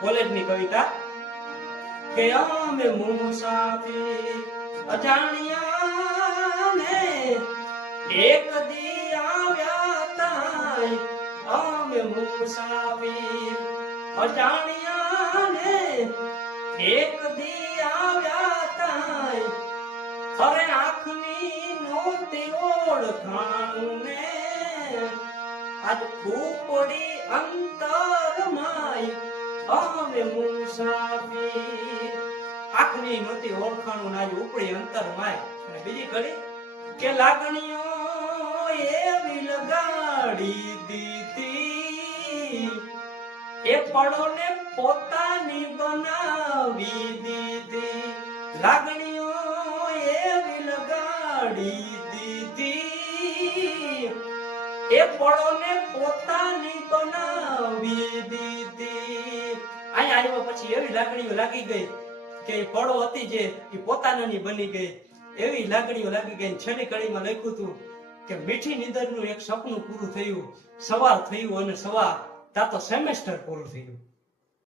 કોલેજની કવિતા કે અમે મુસાફિર અજાણ્યા ને એક દી આવ્યા તાય અમે મુસાફિર અજાણ્યા ને એક દી આવ્યા તાય અરે આંખની નોતી ઓળખાણ ને આજ ખૂપડી અંતરમાય અમે મુસાફિર આંખની નોતી ઓળખાણ આજ ઉપડી અંતરમાય અને બીજી ઘડી કે લાગણીઓ એવી લગાડી દીધી એ પડોને પોતાની બનાવી દીધી લાગણીઓ એવી લગાડી દીધી એ પડોને પોતાની બનાવી દીધી અહીંયા આવ્યા પછી એવી લાગણીઓ લાગી ગઈ કે પડો હતી જે એ પોતાનાની બની ગઈ એવી લાગણીઓ લાગી ગઈ છેલ્લી કડીમાં લખ્યું હતું કે મીઠી નીંદરનું એક સપનું પૂરું થયું સવાર થયું અને સવાર તા તો સેમેસ્ટર પૂરું થયું